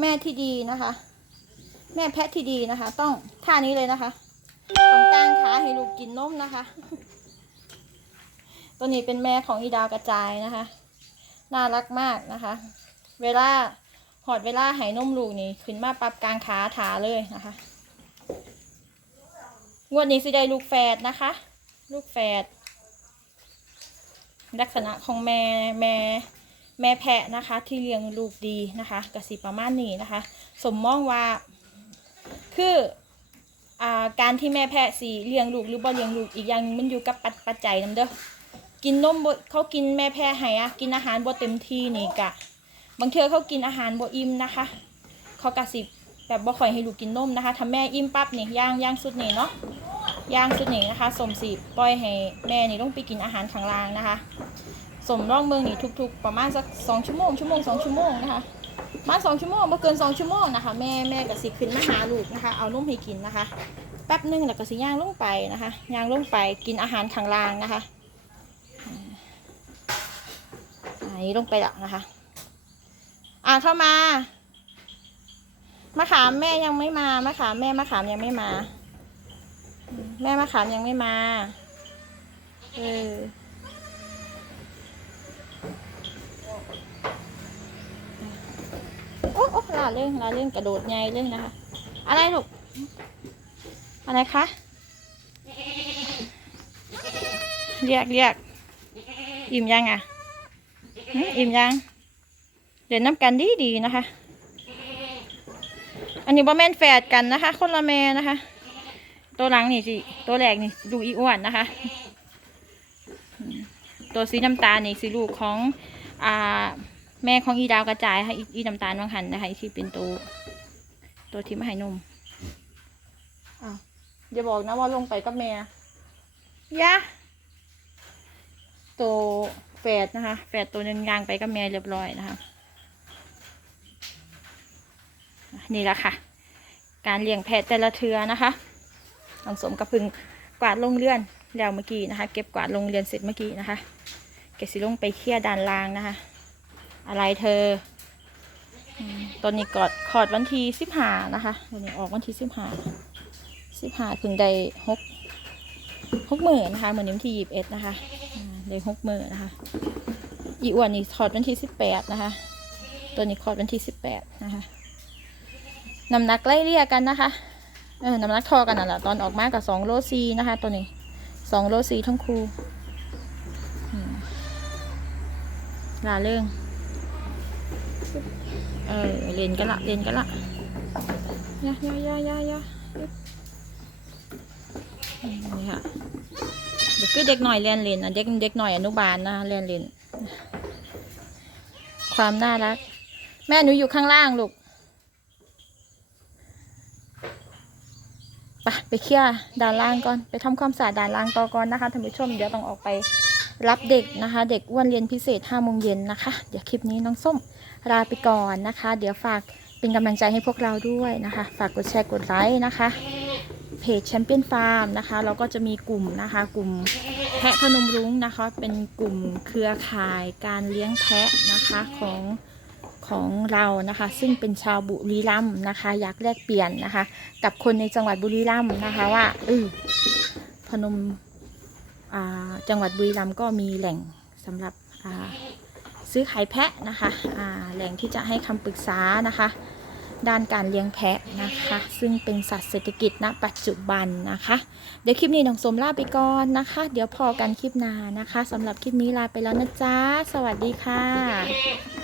แม่ที่ดีนะคะ แม่แพะที่ดีนะคะ ต้องท่านี้เลยนะคะตรงกลางขาให้ลูกกินนมนะคะ ตัวนี้เป็นแม่ของอีดาวกระจายนะคะ น่ารักมากนะคะ เวลาหอดเวลาให้นมลูกนี่ขึ้นมาปรับกลางขาถาเลยนะคะ งวดนี้สิได้ลูกแฝดนะคะ ลูกแฝดลักษณะของแม่แม่ แม่แพะนะคะ ที่เลี้ยงลูกดีนะคะกสิประมาณนี้นะคะ สมมองว่า คืออ่าการที่แม่แพะสีเลี้ยงลูกหรือบ่เลี้ยงลูกอีกอย่างมันอยู่กับปัจปัจจัยนํเด้อกินนมบ่เขากินแม่แพะให้อะกินอาหารบ่เต็มที่นี่กะ บางเทื่อเขากินอาหารบ่อิ่มนะคะ เขากะสิแบบบ่ค่อยให้ลูกกินนมนะคะถ้าแม่อิ่มปั๊บนี่ย่างย่างสุดนี่เนาะย่างสุดนี่นะคะสมสีปล่อยให้แม่นี่ต้องไปกินอาหารข้างล่างนะคะ สมร่องเมืองนี่ทุก ๆ ประมาณสักสองชั่วโมงชั่วโมงสองชั่วโมงนะคะมาสองชั่วโมงมาเกินสองชั่วโมงนะคะแม่แม่กับสิขึ้นมาหาลูกนะคะ เอานมให้กินนะคะ แป๊บหนึงแล้วก็สิย่างลงไปนะคะย่างลงไปกินอาหารข้างล่างนะคะอันนี้ลงไปแล้วนะคะ อ่าเข้ามามะขามแม่ยังไม่มามะขามแม่มะขามยังไม่มา แม่มะขามยังไม่มาเออโอ้โอ้ลา เรื่องลาเรื่องกระโดดไงเรื่องนะคะ อะไรลูก อะไรคะเรียกเรียกอิ่มยังอะอิ่มยัง เดี๋ยวน้ำกันดีดีนะคะ อันนี้บ่แมนแฝดกันนะคะ คนละแม่นะคะ ตัวหลังนี่สิตัวแรกนี่ลูอีอ้วนนะคะ ตัวสีน้ำตาลนี่สิลูกของอ่า แม่ของอีดาวกระจายค่ะอีอีน้ำตาลบางหันนะคะอีที่เป็นตัวตัวที่มาให้นมอ้าวอย่าบอกนะว่าลงไปกับแม่ยะตัวแฝดนะคะแฝดตัวหนึ่งยางไปกับแม่เรียบร้อยนะคะ นี่แหละค่ะ การเลี้ยงแพะแต่ละเทือนะคะน้องสมกับพึ่งกวาดลงเรือนแล้วเมื่อกี้นะคะ เก็บกวาดลงเรือนเสร็จเมื่อกี้นะคะ เกสิลงไปเคลียร์ด้านล่างนะคะ อะไรเธอ ตอนนี้กอดขอดวันที่สิบห้านะคะวันนี้ออกวันที่สิบห้าสิบห้าถึงได้หกหกหมื่นนะคะเหมือนวันที่ยีิบเอ็ดนะคะได้หกหมื่นนะคะ อีอ้วนนี่ถอดวันที่สิบแปดนะคะ ตัวนี้คลอดวันที่สิบแปดนะคะน้ำหนักไล่เรียกกันนะคะเออน้ำหนักทอกันน่ะแหละตอนออกมากับสองโลซีนะคะ ตัวนี้สองโลซีทั้งคู่ลาเรื่อง เออเล่นกันละเล่นกันละยายายายายานี่ค่ะเด็กคือเด็กหน่อยเรียนเล่นนะเด็กเด็กหน่อยอนุบาลนะเรียนเล่นความน่ารัก แม่หนูอยู่ข้างล่างลูกไปไปเคลียร์ด้านล่างก่อน ไปทำความสะอาดด้านล่างต่อก่อนนะคะท่านผู้ชมเดี๋ยวต้องออกไป รับเด็กนะคะ เด็กอ้วนเรียนพิเศษ5โมงเย็นนะคะ เดี๋ยวคลิปนี้น้องส้มลาไปก่อนนะคะ เดี๋ยวฝากเป็นกำลังใจให้พวกเราด้วยนะคะ ฝากกดแชร์กดไลค์นะคะเพจแชมเปี้ยนฟาร์มนะคะเราก็จะมีกลุ่มนะคะ กลุ่มแพะพนมรุ้งนะคะ เป็นกลุ่มเครือข่ายการเลี้ยงแพะนะคะของของเรานะคะ ซึ่งเป็นชาวบุรีรัมย์นะคะ อยากแลกเปลี่ยนนะคะ กับคนในจังหวัดบุรีรัมย์นะคะว่าเออพนม จังหวัดบุรีรัมย์ก็มีแหล่งสำหรับซื้อขายแพะนะคะแหล่งที่จะให้คำปรึกษานะคะ ด้านการเลี้ยงแพะนะคะ ซึ่งเป็นสัตว์เศรษฐกิจณปัจจุบันนะคะ เดี๋ยวคลิปนี้น้องสมลาไปก่อนนะคะ เดี๋ยวพอกันคลิปหน้านะคะสำหรับคลิปนี้ลาไปแล้วนะจ๊ะ สวัสดีค่ะ